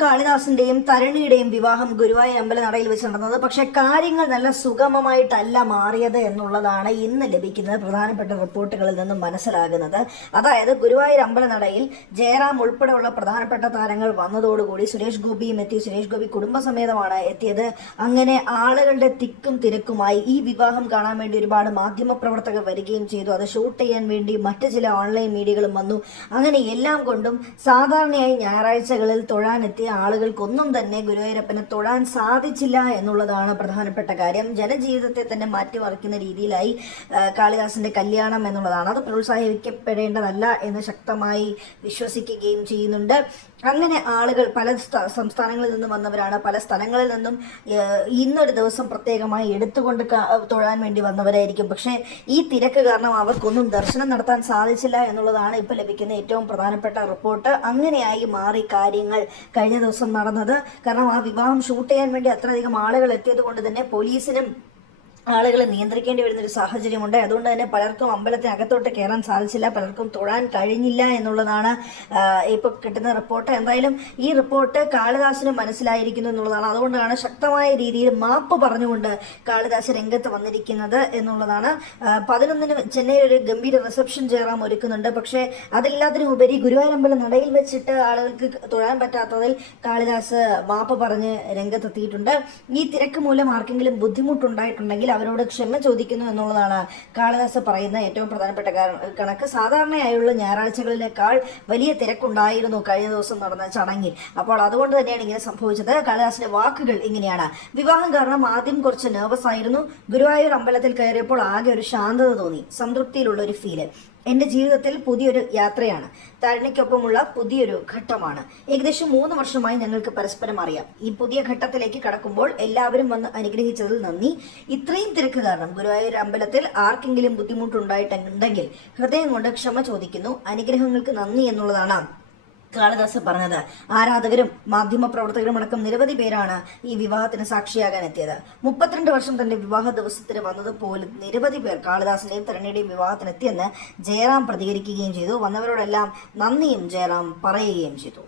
കാളിദാസിന്റെയും തരണിയുടെയും വിവാഹം ഗുരുവായൂർ അമ്പലനടയിൽ വെച്ച് നടന്നത്. പക്ഷെ കാര്യങ്ങൾ നല്ല സുഗമമായിട്ടല്ല മാറിയത് എന്നുള്ളതാണ് ഇന്ന് ലഭിക്കുന്ന പ്രധാനപ്പെട്ട റിപ്പോർട്ടുകളിൽ നിന്നും മനസ്സിലാകുന്നത്. അതായത് ഗുരുവായൂർ അമ്പലനടയിൽ ജയറാം ഉൾപ്പെടെയുള്ള പ്രധാനപ്പെട്ട താരങ്ങൾ വന്നതോടുകൂടി സുരേഷ് ഗോപിയും എത്തി. സുരേഷ് ഗോപി കുടുംബസമേതമാണ് എത്തിയത്. അങ്ങനെ ആളുകളുടെ തിക്കും തിരക്കുമായി ഈ വിവാഹം കാണാൻ വേണ്ടി ഒരുപാട് മാധ്യമപ്രവർത്തകർ വരികയും ചെയ്തു. അത് ഷൂട്ട് ചെയ്യാൻ വേണ്ടി മറ്റ് ചില ഓൺലൈൻ മീഡിയകളും വന്നു. അങ്ങനെ എല്ലാം കൊണ്ടും സാധാരണയായി ഞായറാഴ്ചകളിൽ തൊഴാനെത്തിയ ആളുകൾക്കൊന്നും തന്നെ ഗുരുവായൂരപ്പനെ തൊഴാൻ സാധിച്ചില്ല എന്നുള്ളതാണ് പ്രധാനപ്പെട്ട കാര്യം. ജനജീവിതത്തെ തന്നെ മാറ്റിമറിക്കുന്ന രീതിയിലായി കാളിദാസന്റെ കല്യാണം എന്നുള്ളതാണ്. അത് പ്രോത്സാഹിപ്പിക്കപ്പെടേണ്ടതല്ല എന്ന് ശക്തമായി വിശ്വസിക്കുകയും ചെയ്യുന്നുണ്ട്. അങ്ങനെ ആളുകൾ പല സംസ്ഥാനങ്ങളിൽ നിന്നും വന്നവരാണ്, പല സ്ഥലങ്ങളിൽ നിന്നും ഇന്നൊരു ദിവസം പ്രത്യേകമായി എടുത്തുകൊണ്ട് തൊഴാൻ വേണ്ടി വന്നവരായിരിക്കും. പക്ഷേ ഈ തിരക്ക് കാരണം അവർക്കൊന്നും ദർശനം നടത്താൻ സാധിച്ചില്ല എന്നുള്ളതാണ് ഇപ്പോൾ ലഭിക്കുന്ന ഏറ്റവും പ്രധാനപ്പെട്ട റിപ്പോർട്ട്. അങ്ങനെയായി മാറി കാര്യങ്ങൾ കഴിഞ്ഞ ദിവസം നടന്നത്. കാരണം ആ വിവാഹം ഷൂട്ട് ചെയ്യാൻ വേണ്ടി അത്രയധികം ആളുകൾ എത്തിയത് കൊണ്ട് തന്നെ പോലീസിനും ആളുകളെ നിയന്ത്രിക്കേണ്ടി വരുന്നൊരു സാഹചര്യമുണ്ട്. അതുകൊണ്ട് തന്നെ പലർക്കും അമ്പലത്തിനകത്തോട്ട് കയറാൻ സാധിച്ചില്ല, പലർക്കും തൊഴാൻ കഴിഞ്ഞില്ല എന്നുള്ളതാണ് ഇപ്പോൾ കിട്ടുന്ന റിപ്പോർട്ട്. എന്തായാലും ഈ റിപ്പോർട്ട് കാളിദാസിന് മനസ്സിലായിരിക്കുന്നു എന്നുള്ളതാണ്. അതുകൊണ്ടാണ് ശക്തമായ രീതിയിൽ മാപ്പ് പറഞ്ഞുകൊണ്ട് കാളിദാസ് രംഗത്ത് വന്നിരിക്കുന്നത് എന്നുള്ളതാണ്. 11-ന് ചെന്നൈയിൽ ഒരു ഗംഭീര റിസപ്ഷൻ ജയറാം ഒരുക്കുന്നുണ്ട്. പക്ഷേ അതില്ലാത്തിനും ഉപരി ഗുരുവായൂർ അമ്പലം നടയിൽ വെച്ചിട്ട് ആളുകൾക്ക് തൊഴാൻ പറ്റാത്തതിൽ കാളിദാസ് മാപ്പ് പറഞ്ഞ് രംഗത്തെത്തിയിട്ടുണ്ട്. ഈ തിരക്ക് മൂലം ആർക്കെങ്കിലും ബുദ്ധിമുട്ടുണ്ടായിട്ടുണ്ടെങ്കിൽ അവരോട് ക്ഷമ ചോദിക്കുന്നു എന്നുള്ളതാണ് കാളിദാസ് പറയുന്ന ഏറ്റവും പ്രധാനപ്പെട്ട കണക്ക്. സാധാരണയായുള്ള ഞായറാഴ്ചകളിലേക്കാൾ വലിയ തിരക്കുണ്ടായിരുന്നു കഴിഞ്ഞ ദിവസം നടന്ന ചടങ്ങിൽ. അപ്പോൾ അതുകൊണ്ട് തന്നെയാണ് ഇങ്ങനെ സംഭവിച്ചത്. കാളിദാസിന്റെ വാക്കുകൾ ഇങ്ങനെയാണ്: വിവാഹം കാരണം ആദ്യം കുറച്ച് നെർവസ് ആയിരുന്നു. ഗുരുവായൂർ അമ്പലത്തിൽ കയറിയപ്പോൾ ആകെ ഒരു ശാന്തത തോന്നി, സംതൃപ്തിയിലുള്ള ഒരു ഫീല്. എൻ്റെ ജീവിതത്തിൽ പുതിയൊരു യാത്രയാണ്, തരണിക്കൊപ്പമുള്ള പുതിയൊരു ഘട്ടമാണ്. ഏകദേശം 3 വർഷമായി ഞങ്ങൾക്ക് പരസ്പരം അറിയാം. ഈ പുതിയ ഘട്ടത്തിലേക്ക് കടക്കുമ്പോൾ എല്ലാവരും വന്ന് അനുഗ്രഹിച്ചതിൽ നന്ദി. ഇത്രയും തിരക്ക് കാരണം ഗുരുവായൂർ അമ്പലത്തിൽ ആർക്കെങ്കിലും ബുദ്ധിമുട്ടുണ്ടായിട്ടുണ്ടെങ്കിൽ ഹൃദയം കൊണ്ട് ക്ഷമ ചോദിക്കുന്നു, അനുഗ്രഹങ്ങൾക്ക് നന്ദി എന്നുള്ളതാണ് കാളിദാസ് പറഞ്ഞത്. ആരാധകരും മാധ്യമപ്രവർത്തകരും അടക്കം നിരവധി പേരാണ് ഈ വിവാഹത്തിന് സാക്ഷിയാകാൻ എത്തിയത്. 32 വർഷം തന്റെ വിവാഹ ദിവസത്തിന് വന്നതുപോലെ നിരവധി പേർ കാളിദാസിന്റെയും തരണിയുടെയും വിവാഹത്തിനെത്തിയെന്ന് ജയറാം പ്രതികരിക്കുകയും ചെയ്തു. വന്നവരോടെല്ലാം നന്ദിയും ജയറാം പറയുകയും ചെയ്തു.